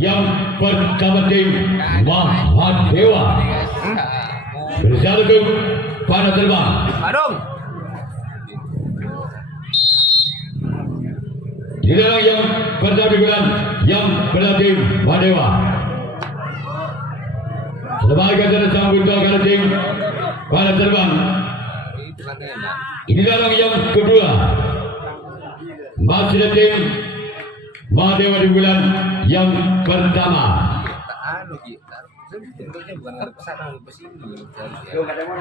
yang pertama tim Mahadewa bersalju pada terbang. Adong. Di dalam yang pertama digunakan yang berlatih Mahadewa. Sebagai kata sambut kalau tim pada terbang. Ini dalam yang kedua masih tim Mahadewa di bulan yang pertama.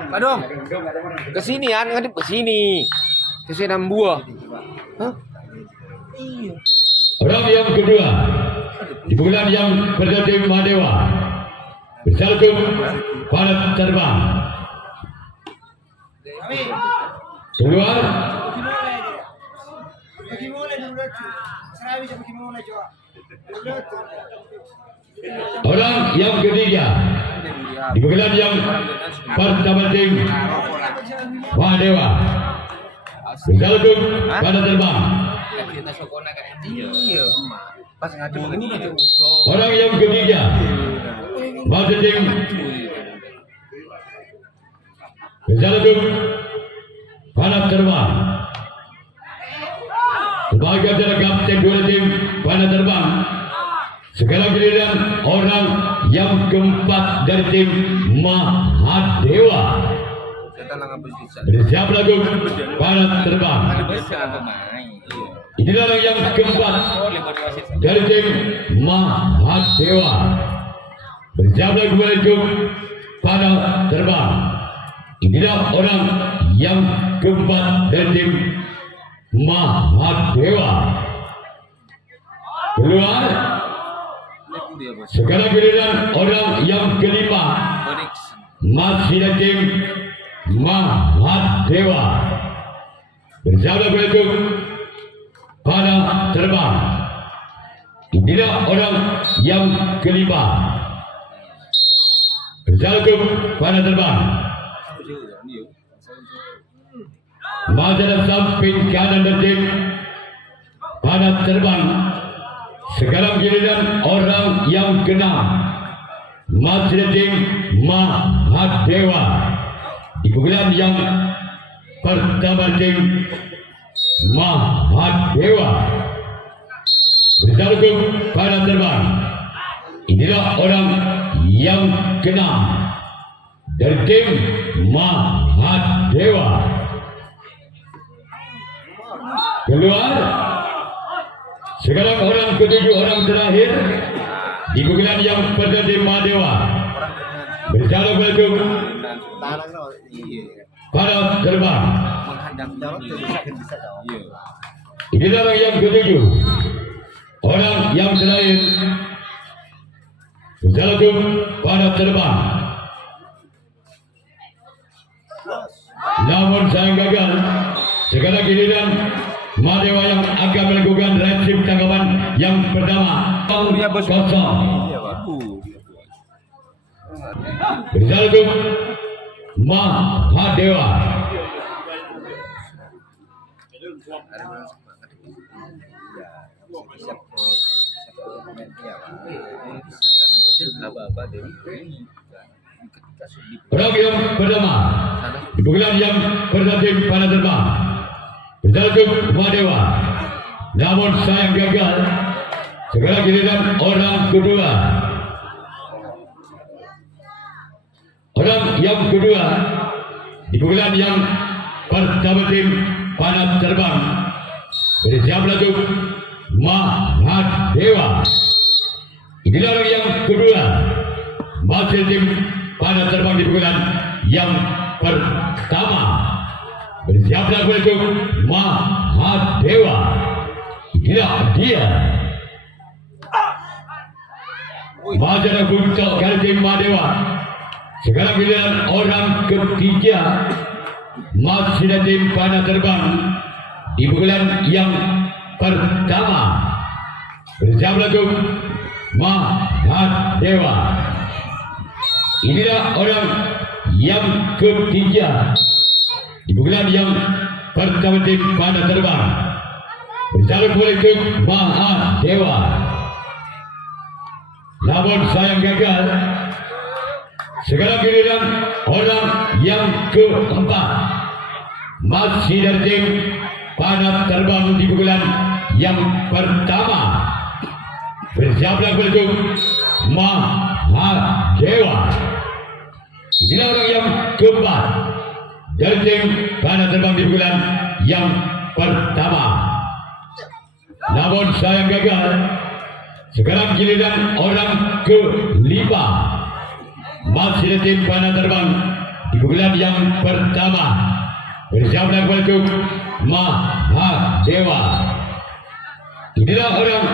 Adong. Ke sini kan ngadep ke sini. Ke sini buah. Hah? Orang yang kedua di bulan yang berlatih Mahadewa bersalju pada terbang. Keluar. Orang yang ketiga di bulan yang pertama tim Mahadewa bersalju pada terbang. Pas ngadep begini. Orang yang ketiga masih tim bersalju pada terbang. Sebagai adalah kapten dua tim pada terbang. Sekarang giliran orang yang keempat dari tim Mahadewa bersiap lagu pada terbang. Inilah orang yang keempat dari tim Mahadewa bersiap lagu pada terbang. Inilah orang yang keempat dari tim Mahadewa. Keluar. Sekarang giliran orang yang kelima masih dari tim Mahadewa bersiap lagu pada terbang. Inilah orang yang kelima bersalju pada terbang. Masalah samping kanan dan tim pada terbang. Sekarang giliran orang yang keenam masih tim Mahadewa di bulan yang pertama tim Mahadewa bersalju pada terbang. Inilah orang yang keenam dari tim Mahadewa. Keluar. Sekarang orang ketujuh, orang terakhir di bulan yang pertama tim Mahadewa bersalju pada terbang. Inilah orang yang ketujuh, orang yang terakhir bersalju pada terbang. Namun sayang gagal. Sekarang giliran Mahadewa yang akan melakukan reaksi tanggapan yang pertama. Kosong. Bersalju Mahadewa. Orang yang pertama di bulan yang berlatih pada terbang bersalju Mahadewa. Namun sayang gagal. Sekarang giliran orang kedua. Orang yang kedua di bulan yang pertama tim pada terbang bersiap lagu Mahadewa. Inilah orang yang kedua masih tim pada terbang di bulan yang pertama bersiap lagu Mahadewa. Inilah dia Mahadewa untuk kali tim Mahadewa. Sekarang giliran orang ketiga masih dari tim pada terbang di bulan yang pertama bersiap lagu Mahadewa. Inilah orang yang ketiga di bulan yang pertama tim pada terbang bersiap lagu Mahadewa. namun sayang gagal. Sekarang giliran orang yang keempat, masih dari tim panah terbang di pukulan yang pertama. Bersiaplah untuk Mahadewa. Inilah orang yang keempat dari tim panah terbang di pukulan yang pertama. Namun sayang gagal. Sekarang giliran orang kelima, masih dari tim panah terbang di pukulan yang pertama. Bersiaplah untuk Mahadewa. Inilah orang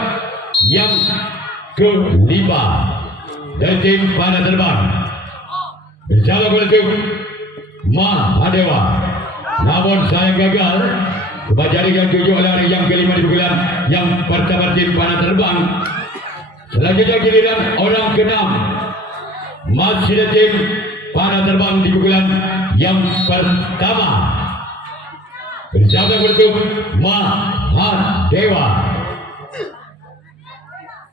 yang kelima dari tim panah terbang. Bersiaplah untuk Mahadewa. Namun sayang gagal. Kembali yang tujuh oleh orang yang kelima di pukulan yang pertama tim panah terbang. Selanjutnya giliran orang keenam, masih ada tim panah terbang di pukulan yang pertama. Bersiaplah untuk Mahadewa.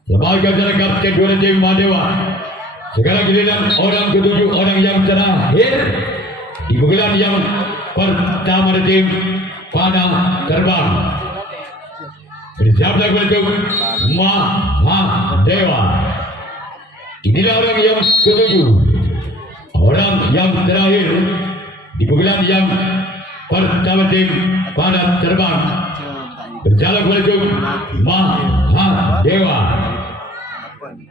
Sebagai cara kapten dua tim Mahadewa. Sekarang giliran orang ketujuh, orang yang terakhir di pukulan yang pertama di tim panah terbang. Bersiaplah untuk Mahadewa. Inilah orang yang ketujuh, orang yang terakhir di pukulan yang pertama tim panah terbang. Bersiaplah untuk Mahadewa.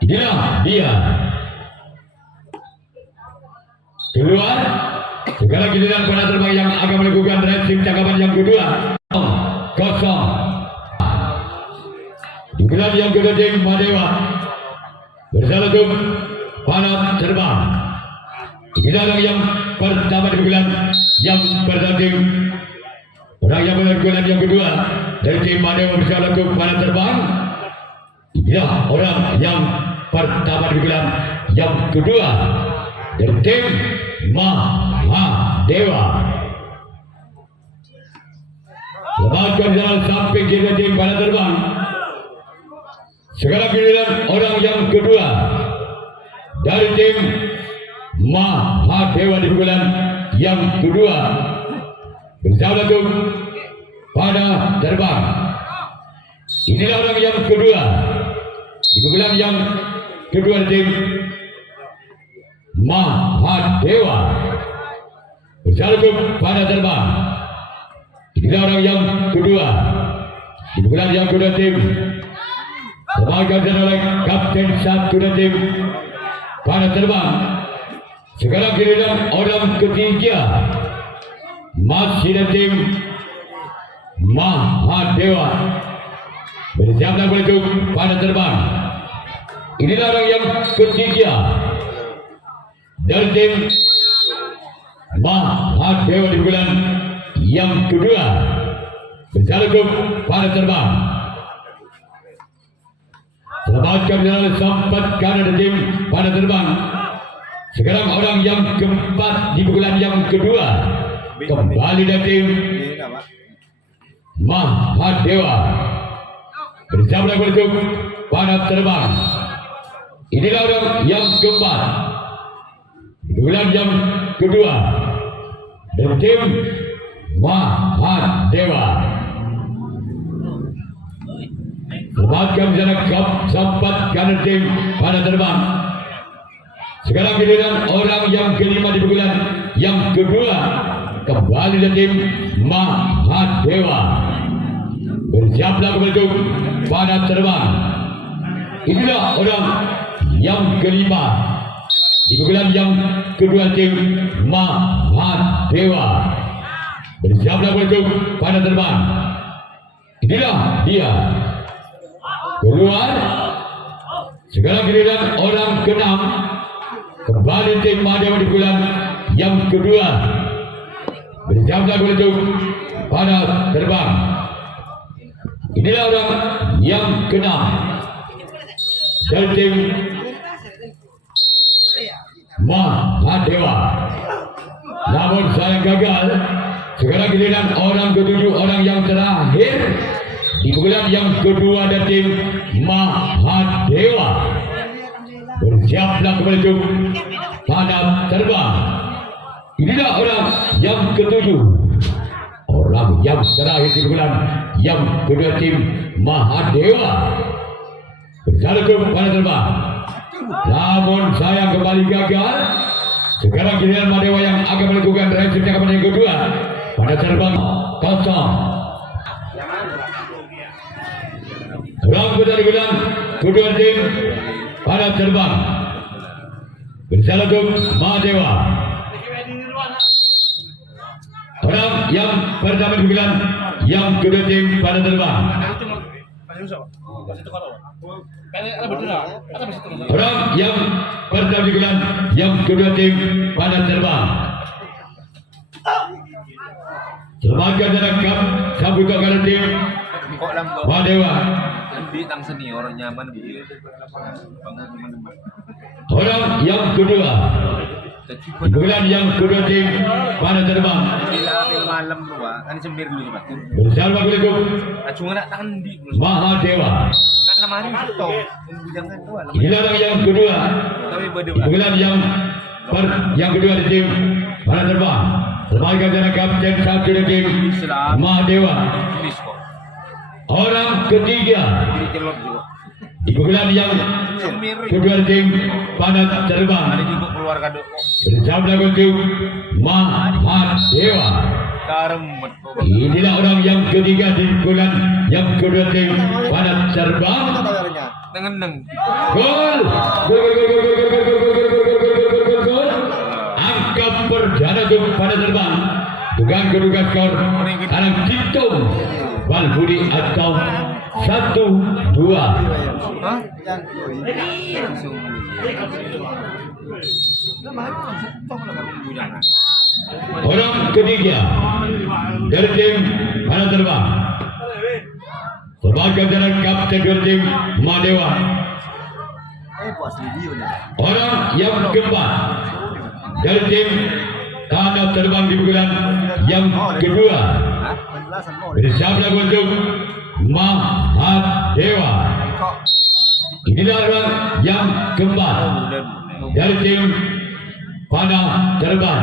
Inilah dia. Keluar. Sekarang giliran panah terbang yang akan melakukan racing cakapan yang kedua. Kosong. Di bulan yang kedua tim Mahadewa. Bersama untuk panah terbang. Inilah orang yang pertama di bulan yang pertama tim. Orang yang melakukan yang kedua dari tim Mahadewa bersama untuk panah terbang. Inilah orang yang pertama di bulan yang kedua dari tim Mahadewa. Lepaskan jalan sampai kita tim panah terbang. Sekarang giliran orang yang kedua dari tim Mahadewa di pukulan yang kedua. Bersama untuk panah terbang. Inilah orang yang kedua di pukulan yang kedua tim Mahadewa. Bersama untuk panah terbang. Inilah orang yang kedua di pukulan yang kedua tim. Sebagai oleh kapten satu dan tim panah terbang. Sekarang giliran orang ketiga, masih dan tim Mahadewa. Bersiaplah untuk panah terbang. Inilah orang yang ketiga dari tim Mahadewa di bulan yang kedua. Bersiaplah untuk panah terbang. Selamatkan jalan sempat kanan tim panah terbang. Sekarang orang yang keempat di pukulan yang kedua. Kembali dari tim Mahadewa. Bersiaplah untuk panah terbang. Inilah orang yang keempat di pukulan yang kedua dari tim Mahadewa. Selamatkan jalan sempat kanan tim panah terbang. Sekarang giliran orang yang kelima di pukulan yang kedua. Kembali dari tim Mahadewa. Bersiaplah untuk panah terbang. Inilah orang yang kelima di pukulan yang kedua tim Mahadewa. Bersiaplah untuk panah terbang. Inilah dia. Keluar. Sekarang giliran orang keenam. Kembali tim Mahadewa di bulan yang kedua. Bersiaplah untuk panah terbang. Inilah orang yang keenam dari tim Mahadewa. Namun sayang gagal. Sekarang giliran orang ketujuh, orang yang terakhir di pukulan yang kedua dari tim Mahadewa. Bersiaplah kembali itu panah terbang. Inilah orang yang ketujuh, orang yang terakhir di bulan yang kedua tim Mahadewa. Berjalan ke panah terbang, namun sayang kembali gagal. Sekarang giliran Mahadewa yang akan melakukan raih ciptakan yang kedua. Panah terbang kosong. Orang berjalan bulan kedua tim panah terbang. Berjalan ke Mahadewa. Orang yang pertama di bulan yang kedua tim panah terbang. Orang yang pertama di bulan yang kedua tim panah terbang. Selamatkan dalam kap sambutan kepada tim Mahadewa. Bintang senior nyaman begitu. Orang yang kedua di bulan yang kedua tim panah terbang. Bila malam dua kan sembir dulu coba. Bersama berikut Acungan nak tangan di Mahadewa. kan lemari itu. Jangan tua. Inilah orang yang kedua Tapi di berdua. bulan yang kedua di tim panah terbang. Selamatkan dalam kapten satu di tim Mahadewa. Tulis kok. Orang ketiga Jadi celok juga. di bulan yang kedua di tim panah Ada terbang. juga keluar kado. Bersama untuk Mahadewa. Karemet. Inilah orang yang ketiga di bulan yang kedua tim panah terbang. Dengan neng. Gol! Gol! Angka perdana untuk panah terbang. Tukang keduga skor Karang Citung Balbudi atau 1-2. Hah? Langsung. Orang ketiga dari tim panah terbang. Sebagai jalan kapten dari tim Mahadewa. Orang yang keempat dari tim panah terbang di bulan yang kedua. Bersama untuk Mahadewa. Inilah orang yang keempat dari tim panah terbang.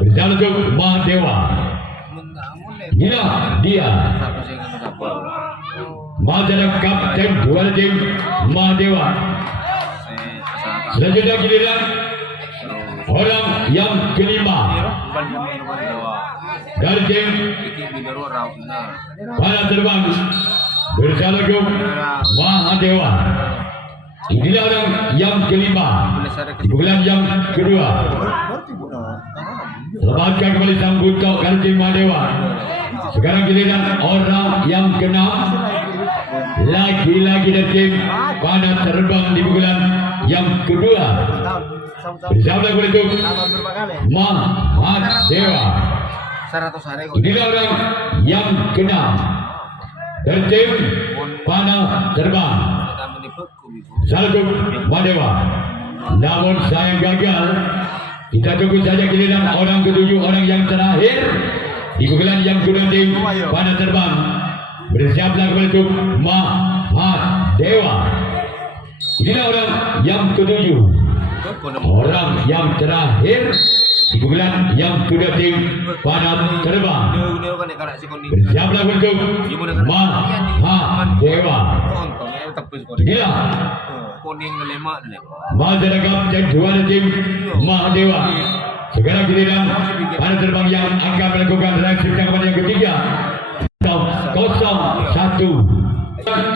Bersama untuk Mahadewa. Inilah dia. Mahadewa kapten dua tim Mahadewa. Selanjutnya giliran orang yang kelima dari tim panah terbang. Bersama untuk Mahadewa. Inilah orang yang kelima di bulan yang kedua. Selamatkan kembali sang butok dari tim Mahadewa. Sekarang giliran orang yang keenam. Lagi-lagi dari tim panah terbang di bulan yang kedua. Bersama kembali untuk Mahadewa. Inilah orang yang keenam dari tim panah terbang. Satu Mahadewa. Namun sayang gagal. Kita tunggu saja giliran orang ketujuh, orang yang terakhir di bulan yang kedua tim panah terbang. Bersiaplah kembali untuk Mahadewa. Inilah orang yang ketujuh, orang yang terakhir di bulan yang kedua tim panah terbang. Bersiaplah untuk Mahadewa. Inilah Mahadewa kapten dua tim Mahadewa. Sekarang giliran panah terbang yang akan melakukan reaksi tangkapan yang ketiga. 0-1.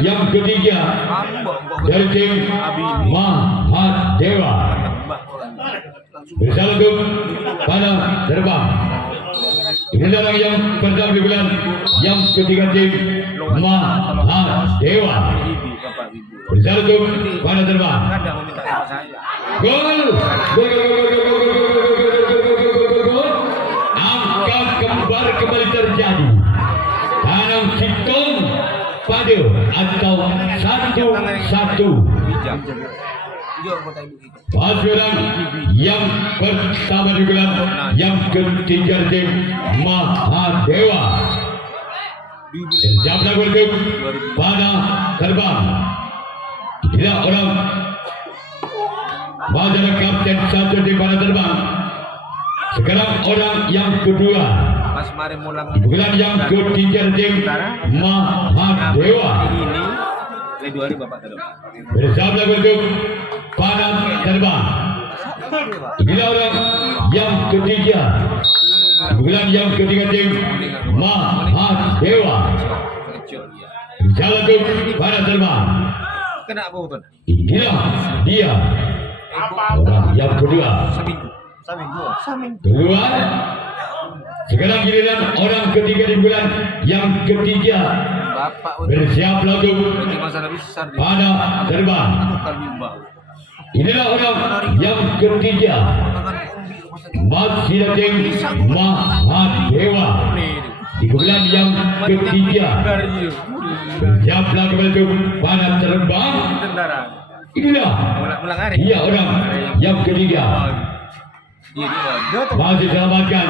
Yang ketiga dari tim Mahadewa. Bersama untuk panah terbang. Inilah orang yang pertama di bulan yang ketiga tim Mahadewa. Bersama untuk panah terbang. Gol! Gol! Angka kembar kembali terjadi. Karang Citung Padu atau 1-1. Pasukan yang pertama di bulan yang ketiga tim Mahadewa. Siaplah untuk panah terbang. Inilah orang Majalah kapten satu di pada terbang. Sekarang orang yang kedua. Mas mari mulang. Bulan yang ketiga tim Mahadewa. Ini le 2 hari Bapak tadi. Bersama untuk panah terbang. Inilah orang yang ketiga. Bulan yang ketiga tim Mahadewa. Jalan untuk panah terbang. Kena apa betul? Inilah dia. Orang yang kedua. Keluar. Sekarang giliran orang ketiga di bulan yang ketiga. Bapak Bersiaplah untuk masalah besar di panah terbang. Inilah orang yang ketiga. Masih tim Mahadewa. Di bulan yang ketiga. Bersiaplah kembali untuk panah terbang. Inilah dia orang yang ketiga. Masih selamatkan.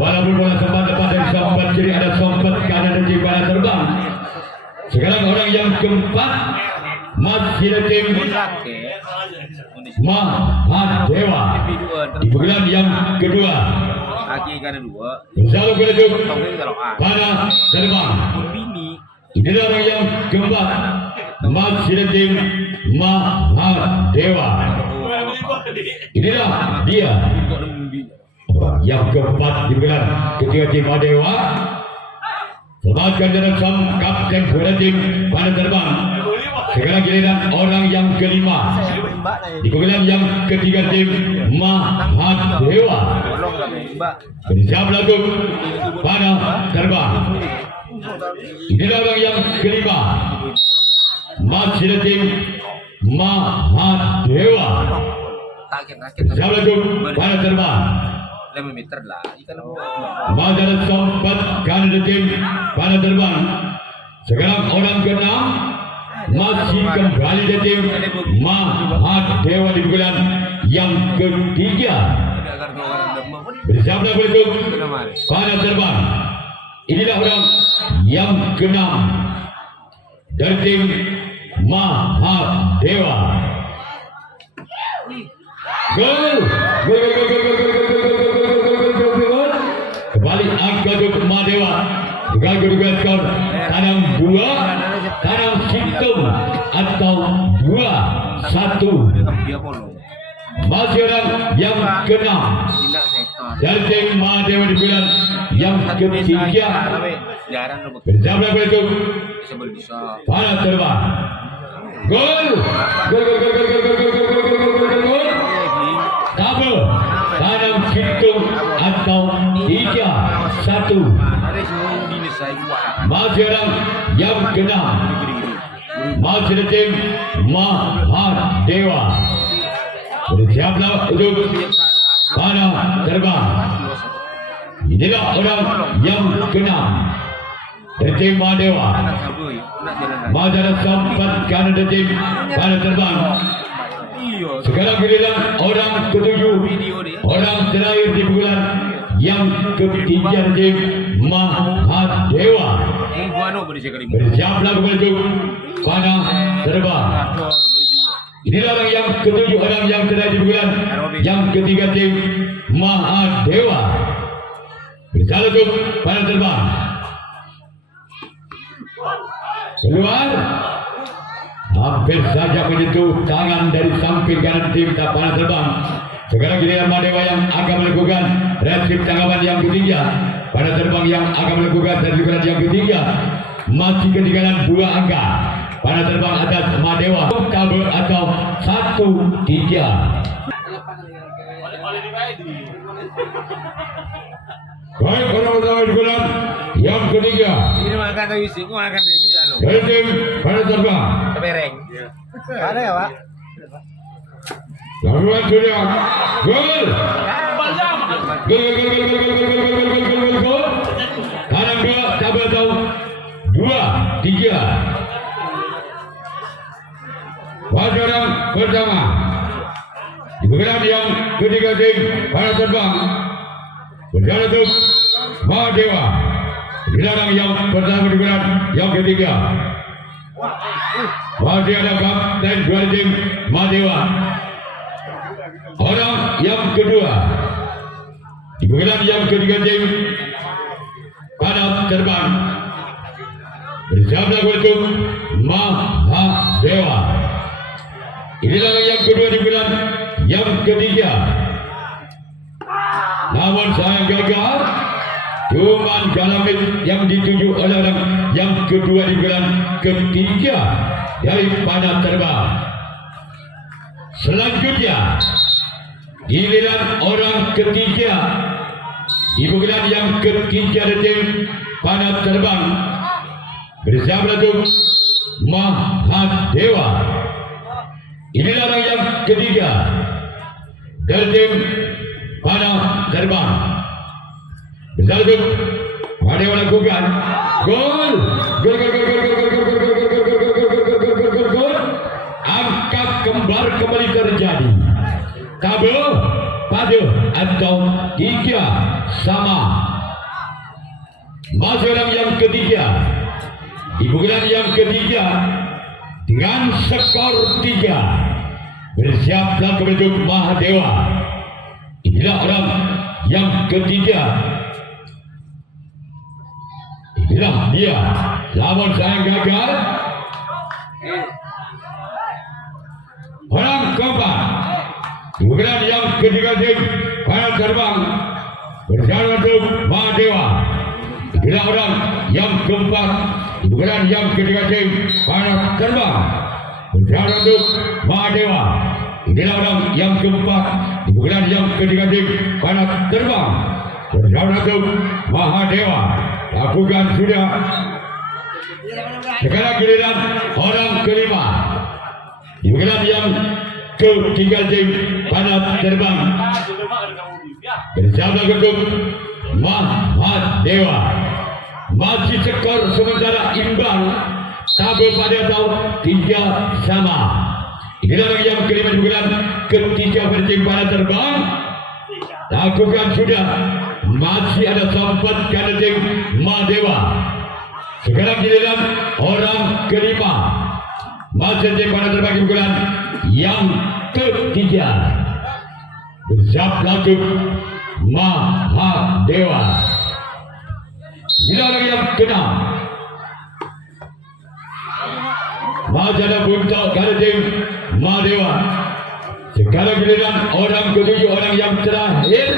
Walaupun bola sempat tepat dari sompat kiri ada sompat kanan dan panah terbang. Sekarang orang yang keempat masih tim Mahadewa. Di bulan yang kedua. Bersama untuk panah terbang. Inilah orang yang keempat masih tim Mahadewa. Inilah dia yang keempat di bulan ketiga tim Mahadewa. Selamatkan jalan sang kapten bola tim panah terbang. Sekarang giliran orang yang kelima di bulan yang ketiga tim Mahadewa. Bersiap lagu panah terbang. Inilah orang yang kelima masih tim Mahadewa. Bersiap lagu panah terbang. 5 meter lah. Majalah sempat kanan tim panah terbang. Sekarang orang keenam masih kembali di tim Mahadewa di bulan yang ketiga. Bersiaplah untuk panah terbang. Inilah orang yang keenam dari tim Mahadewa. Gol! Kembali angka untuk Mahadewa. Dengan kedua skor tanam 2, tanam situm atau 2-1. Masih orang yang keenam dari tim Mahadewa di bulan yang ketiga. Bersama untuk panah terbang. Gol! Gol! Double tanam situm atau 3-1. Masih orang yang keenam masih tim Mahadewa. Bersiaplah untuk panah terbang. Inilah orang yang keenam dari tim Mahadewa. Majalah sempat kanan dari tim panah terbang. Sekarang giliran orang ketujuh, orang terakhir di bulan yang ketiga tim Mahadewa. Bersiaplah kembali panah terbang. Inilah orang yang ketujuh, orang yang terakhir di bulan yang ketiga tim Mahadewa. Bersiaplah untuk panah terbang. Keluar. Hampir saja menyentuh tangan dari samping kanan tim panah terbang. Sekarang giliran Mahadewa yang akan melakukan reaksi tanggapan yang ketiga. Panah terbang yang akan melakukan reaksi yang ketiga. Masih ketinggalan 2 angka. Panah terbang atas Mahadewa. Kabel atau 1-3. Baik, orang pertama di bulan yang ketiga. Ini makan tapi sih, makan ini bisa loh. Dari tim panah terbang. Kebereng. Ada ya, Pak? Laluan sudah. Gol. Gol. Kanan 2, tabel tahu 2-3. Pada orang pertama di bulan yang ketiga tim panah terbang. Berjalan untuk Mahadewa. Dilarang yang pertama di bulan yang ketiga. Masih ada kapten dua tim Mahadewa. kedua. Di bulan yang ketiga tim panah terbang bersama untuk Mahadewa. Inilah yang kedua di bulan yang ketiga. Namun saya gagal. Cuman galamit yang dituju oleh orang yang kedua di bulan ketiga dari panah terbang. Selanjutnya giliran orang ketiga di bulan yang ketiga dari tim panah terbang bersama dengan Mahadewa. Inilah orang yang ketiga dari tim panah terbang. Bersama dengan Mahadewa lakukan gol. Gol. Angka kembar kembali terjadi. Tabel pada atau 3-sama. Masih orang yang ketiga di bulan yang ketiga dengan skor 3 bersiaplah kepada Mahadewa. Inilah orang yang ketiga. Inilah dia. Namun saya gagal. Orang keempat di bulan yang ketiga tim panah terbang bersama untuk Mahadewa. Inilah orang yang keempat di bulan yang ketiga tim panah terbang bersama untuk Mahadewa. Inilah orang yang keempat di bulan yang ketiga tim panah terbang bersama untuk Mahadewa. Lakukan sudah. Sekarang giliran orang kelima di bulan yang ketiga tim panah terbang bersama untuk Mahadewa. Masih skor sementara imbang. Tabel pada atau 3-sama. Inilah orang yang kelima di bulan ketiga bertim panah terbang. Lakukan sudah. Masih ada sempat karena tim Mahadewa. Sekarang giliran orang kelima. Masih tim panah terbang di bulan yang ketiga. Bersiap untuk Mahadewa. Inilah orang yang keenam. Masih ada buntok karena tim Mahadewa. Sekarang giliran orang ketujuh, orang yang terakhir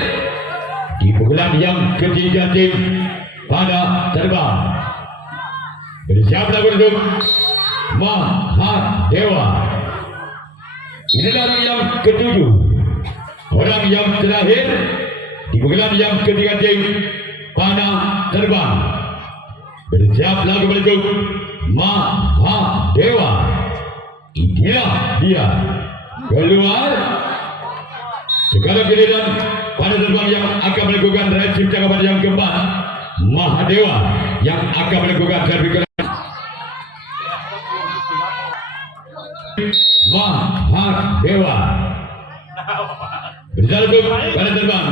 di bulan yang ketiga tim panah terbang. Bersiaplah untuk Mahadewa. Inilah orang yang ketujuh, orang yang terakhir di bulan yang ketiga tim panah terbang. Bersiaplah untuk Mahadewa. Inilah dia keluar. Sekarang giliran panah terbang yang akan melakukan resip cakapan yang keempat. Mahadewa yang akan melakukan servis. Mahadewa berjalan ke panah terbang.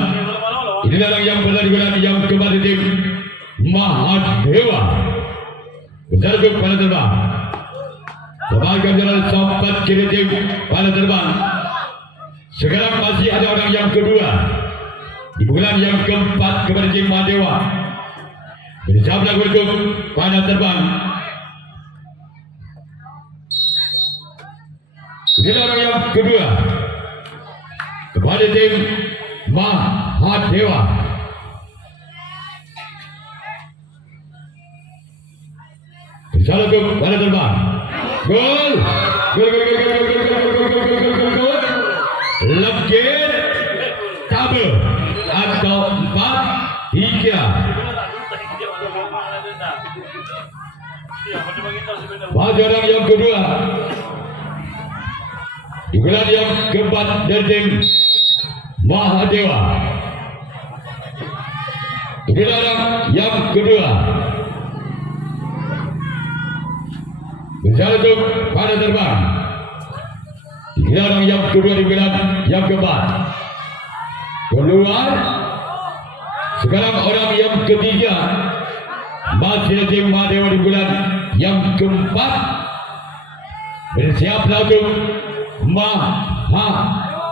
Inilah orang yang berada di bulan yang keempat tim Mahadewa. Berjalan ke panah terbang. Sebagai jalan sempat kiri tim panah terbang. Sekarang masih ada orang yang kedua di bulan yang keempat kepada tim Mahadewa. Bersiaplah untuk panah terbang. Inilah orang yang kedua kepada tim Mahadewa. Bersiaplah untuk panah terbang. Gol! Gol! Legit tabel atau 4-3. Pada orang yang kedua di bulan yang keempat dari tim Mahadewa. Inilah orang yang kedua. Berjalan untuk panah terbang. Inilah orang yang kedua di bulan yang keempat. Keluar. Sekarang orang yang ketiga. Masih tim Mahadewa di bulan yang keempat. Bersiaplah untuk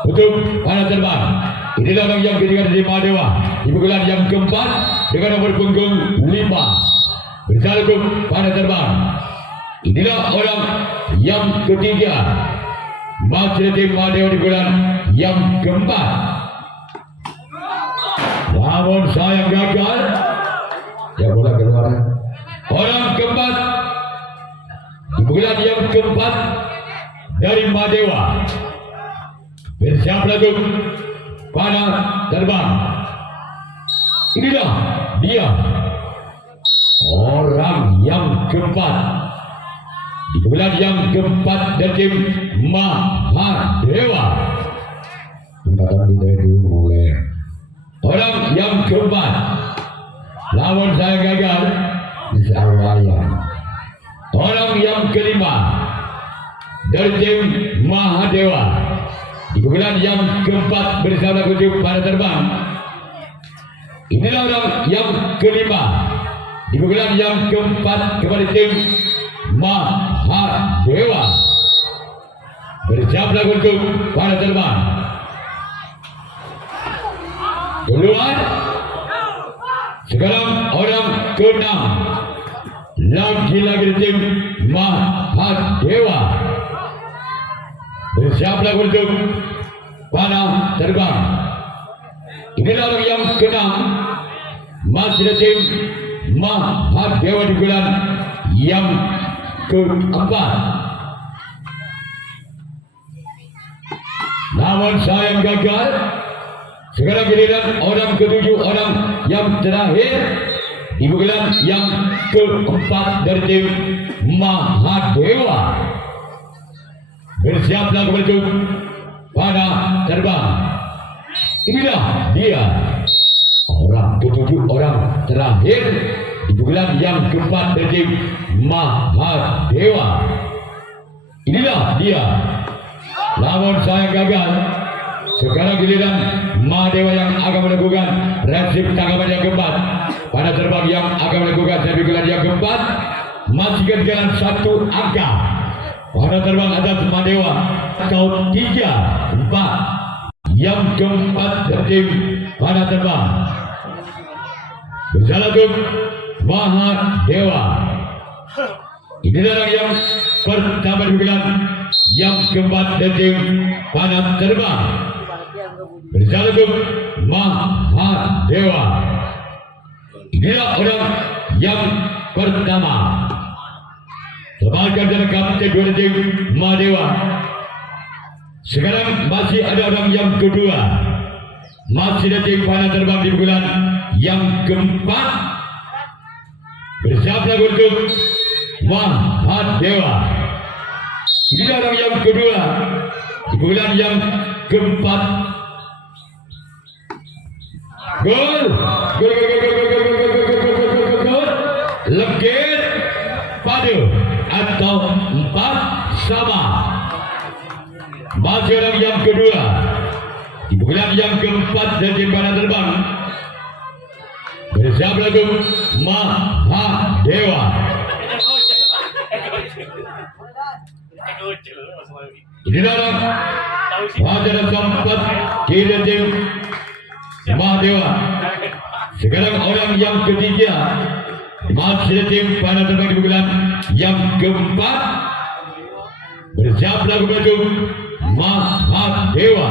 untuk panah terbang. Inilah orang yang ketiga dari Mahadewa. Di pukulan yang keempat dengan nomor punggung 5. Bersalju pada terbang. Inilah orang yang ketiga. Masih tim Mahadewa di bulan yang keempat. Namun sayang gagal. Ya bola keluar. Orang keempat di bulan yang keempat dari Mahadewa. Bersiap lagu pada terbang. Inilah dia orang yang keempat di bulan yang keempat dari tim Mahadewa. Orang yang keempat, namun saya gagal. Orang yang kelima dari tim Mahadewa di bulan yang keempat bersama kunjung pada terbang. Inilah orang yang kelima di bulan yang keempat kepada tim Mahadewa. Bersiaplah untuk pada terbang. Keluar. Sekarang orang ke-6 lagi-lagi tim Mahadewa. Bersiaplah untuk pada terbang. Inilah orang yang ke-6 masih tim Mahadewa di bulan yang keempat. Namun sayang gagal. Sekarang giliran orang ke-7, orang yang terakhir di bulan yang keempat dari tim Mahadewa. Bersiaplah kepada pada terbang. Inilah dia orang ke-7, orang terakhir di bulan yang keempat dari tim Mahadewa. Inilah dia. Namun saya gagal. Sekarang giliran Mahadewa yang akan melakukan reaksi tanggapan yang keempat. Pada terbang yang akan melakukan serbulan yang keempat. Masih ketinggalan 1 angka. Pada terbang atas Mahadewa. Kau 3, 4. Yang keempat dari tim pada terbang. Bersalju Mahadewa. Inilah orang yang pertama di bulan yang keempat dari tim pada terbang. Bersalju Mahadewa. Inilah orang yang pertama. Sebagai kapten dua tim Mahadewa. Sekarang masih ada orang yang kedua. Masih ada tim pada terbang di bulan yang keempat. Bersiaplah untuk Mahadewa. Inilah orang yang kedua di bulan yang keempat. Gol. Legit padu atau 4 sama. Masih orang yang kedua di bulan yang keempat dari pada terbang. Bersiaplah untuk Mahadewa. Inilah orang pada keempat kiri tim Mahadewa. Sekarang orang yang ketiga masih tim pada terbang di bulan yang keempat. Bersiaplah untuk Mahadewa.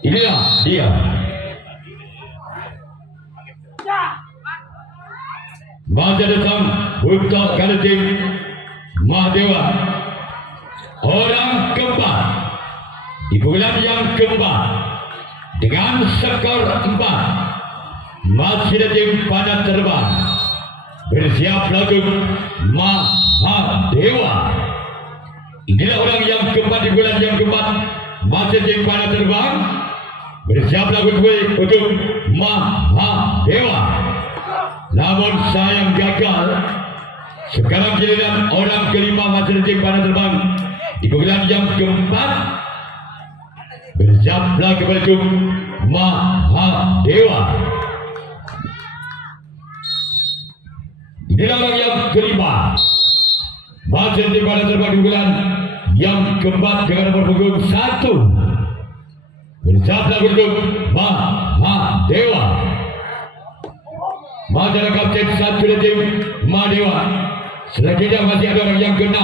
Inilah dia. Masih datang untuk kali tim Mahadewa. Orang keempat di bulan yang keempat dengan skor 4. Masih tim pada terbang. Bersiaplah untuk Mahadewa. Inilah orang yang keempat di bulan yang keempat. Masih tim pada terbang. Bersiaplah untuk Mahadewa. Namun sayang gagal. Sekarang giliran orang kelima masih tim pada terbang di bulan yang keempat. Bersiaplah kepada Mahadewa. Inilah orang yang kelima masih tim pada terbang di bulan yang keempat dengan nomor punggung 1. Bersabda untuk Mahadewa. Mahadewa kapten satu dari tim Mahadewa. Selanjutnya masih ada orang yang ke-6.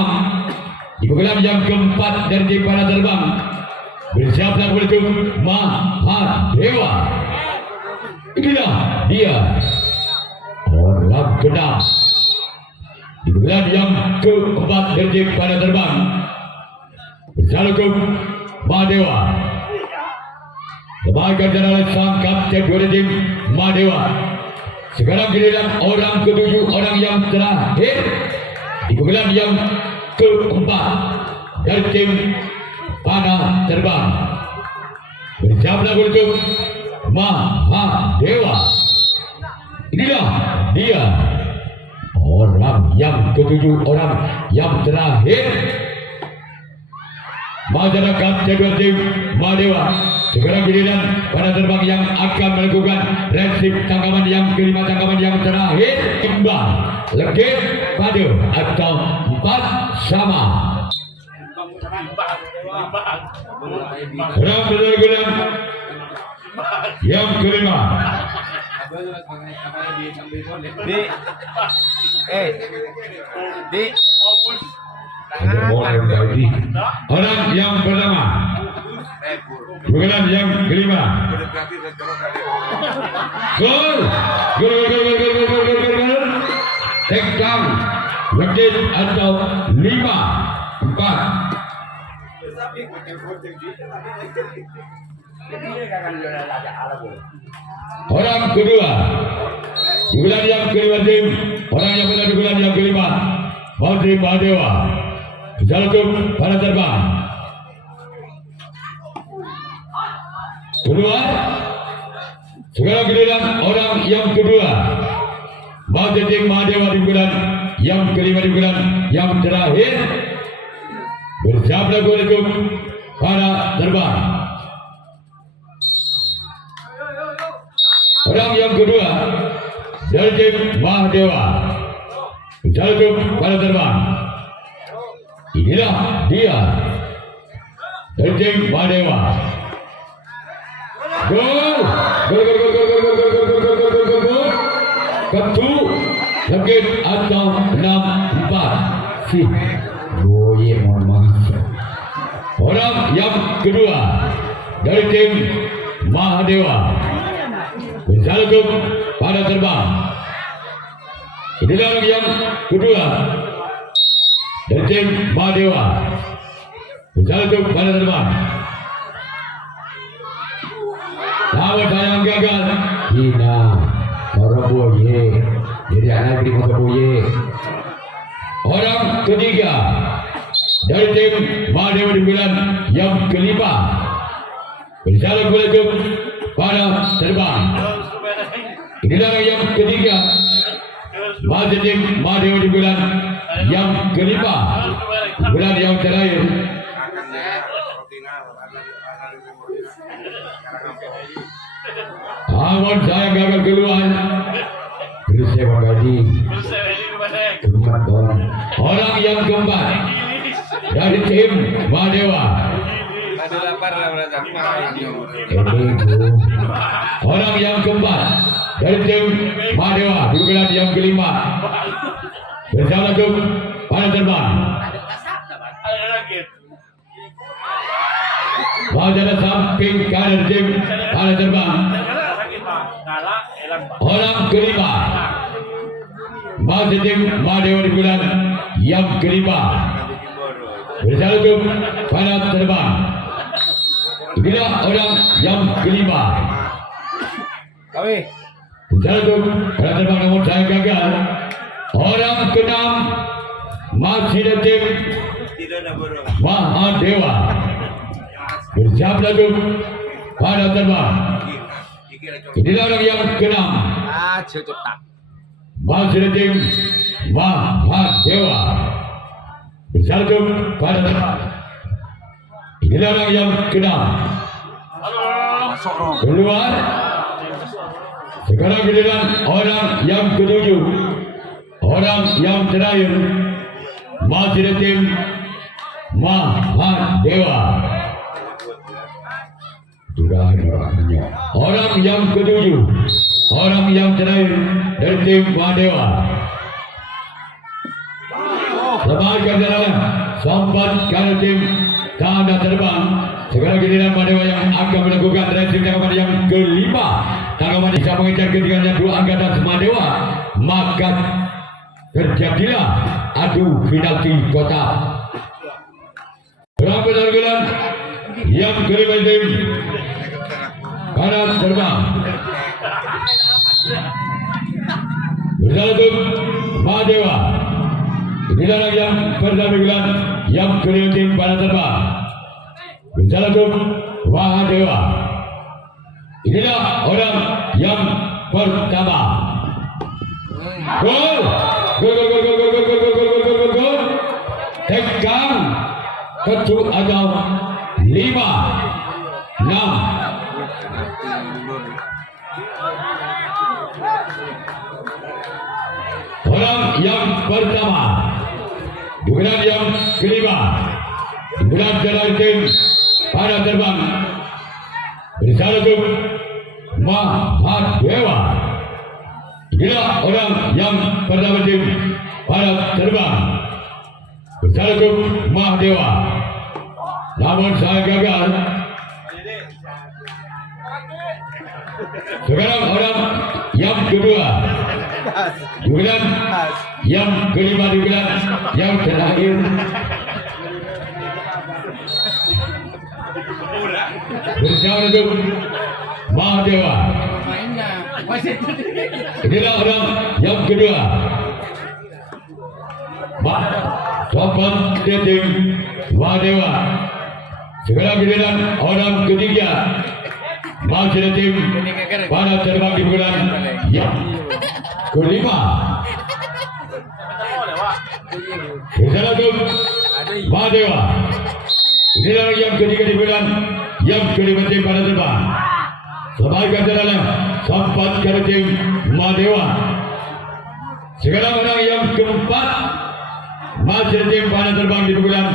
Di penggelam yang ke-4 dari tim para terbang. Bersabda untuk Mahadewa. Inilah dia orang ke-6. Di penggelam yang ke-4 dari tim para terbang. Bersabda untuk Mahadewa. Sebagai jalan sang kapten dua tim Mahadewa. Sekarang giliran orang ke-7, orang yang terakhir di penggelam yang ke-4 dari tim panah terbang. Bersabda untuk Mahadewa. Inilah dia orang yang ke-7, orang yang terakhir. Masyarakat kedua tim Mahadewa. Sekarang giliran para terbang yang akan melakukan resip tangkapan yang kelima, tangkapan yang terakhir. Imbang, legit, padu atau 4 sama. Orang bergulang yang kelima. Di orang yang pertama, bukan yang kelima. Gol, take down, legit atau 5-4. Orang kedua, bukan yang kelima tim, orang yang berada bukan yang kelima. Menteri Mahadewa. Jalur para terbang. Kedua, sekarang giliran orang yang kedua. Menteri Mahadewa di bulan yang kelima, di bulan yang terakhir. Bersabda untuk para terbang. Orang yang kedua dari tim Mahadewa. Jalur para terbang. Inilah dia dari tim Mahadewa. Gol, ketu, legit atau 6-4. Sih, boye mohon maaf. Orang yang kedua dari tim Mahadewa. Bersalju pada terbang. Inilah yang kedua dari tim Mahadewa. Bersalju pada terbang. Lawan yang gagal. Hina, orang boye. Jadi anak di kota boye. Orang ketiga dari tim Mahadewa di bulan yang kelima. Bersalju pada terbang. Inilah yang ketiga. Masih tim Mahadewa di bulan yang kelima, bulan yang terakhir. Namun saya gagal keluar. Bersama gaji. Orang yang keempat dari tim Mahadewa. Orang yang keempat dari tim Mahadewa di bulan yang kelima. Bersama untuk para terbang. Pada samping kanan tim para terbang. Orang kelima masih tim Mahadewa di bulan yang kelima. Bersama untuk para terbang. Inilah orang yang kelima. Bersama untuk para terbang, namun saya gagal. Orang keenam masih dari tim Mahadewa. Bersabda untuk para terbang. Inilah orang yang keenam. Masih dari tim Mahadewa. Bersabda untuk para terbang. Inilah orang yang keenam. Keluar. Sekarang giliran orang yang ketujuh. Orang yang terakhir masih dari tim Mahadewa. Sudah orangnya. Orang yang ketujuh, orang yang terakhir dari tim Madewa. Lepaskan jalan, sempat karena tim tanda terbang. Sekarang giliran Madewa yang akan melakukan racing tanggapan yang kelima. Tanggapan bisa mengejar ketiganya dua angkatan Madewa, maka terjadilah adu penalti kotak. Berapa targetan yang kelima tim kanan terbang. Bersatu Madewa. Inilah yang berdampingan yang kelima tim kanan terbang. Bersatu Madewa. Inilah orang yang pertama. Gol, gol, gol, gol, gol, gol, gol, gol, gol, gol, gol, gol. Tegang, ketuk atau 5, 6. Orang yang pertama, bulan yang kelima, bulan jalan tim pada terbang. Bersatu Mahadewa. Inilah orang yang pertama tim pada terbang. Bersatu Mahadewa. Namun saya gagal. Sekarang orang yang kedua, bulan yang kelima di bulan yang terakhir. Bersatu Mahadewa. Inilah orang yang kedua. Sopan tim Mahadewa. Sekarang giliran orang ketiga. Masih tim pada terbang di bulan yang kelima. Bersatu Mahadewa. Inilah yang ketiga di bulan yang kelima tim pada terbang. Sebagai jalan sempat ke tim Mahadewa. Sekarang orang yang keempat masih tim pada terbang di bulan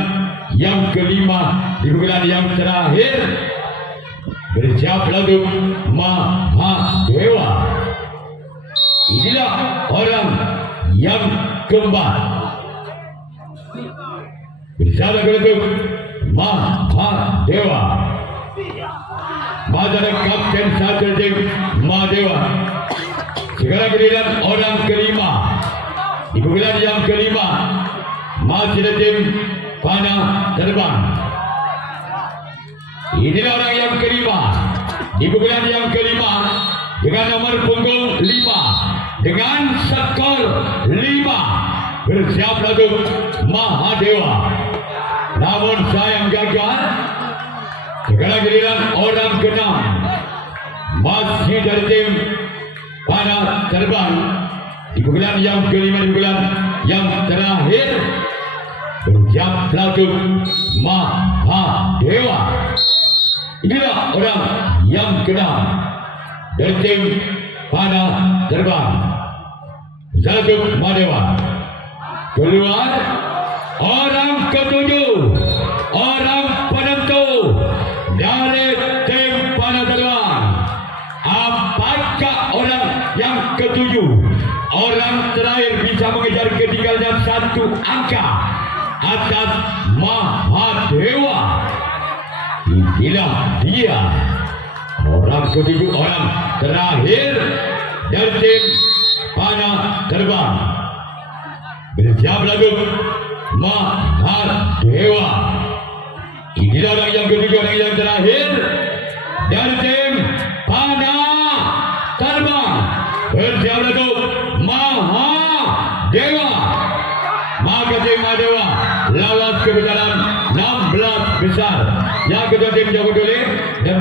yang kelima di bulan yang terakhir. Bersiap lalu Mahadewa. Inilah orang yang keempat. Bersiap lalu Mahadewa. Madara Kapten satu tim Mahadewa. Sekarang giliran orang kelima. Di bulan yang kelima masih tim panah terbang. Inilah orang yang kelima. Di bulan yang kelima dengan nomor punggung 5 dengan skor 5. Bersiap lalu Mahadewa. Namun sayang gagal. Sekarang giliran orang ke-6 masih dari tim panah terbang. Di bulan yang kelima di bulan yang terakhir. Bersiap lalu Mahadewa. Inilah orang yang ke-6 dari tim panah terbang. Bersatu Mahadewa. Keluar orang ke-7, orang penentu dari tim panah terbang. Apakah orang yang ke-7, orang terakhir bisa mengejar ketinggalan 1 angka atas Mahadewa? Inilah dia orang ke-7, orang terakhir dari tim panah terbang. Bersiap lalu Mahadewa. Inilah orang yang ke-7, orang yang terakhir dari tim panah terbang. Bersiap lalu Mahadewa. Maka tim Mahadewa lolos ke putaran 16 besar. Yang kedua tim Jawa Dole dan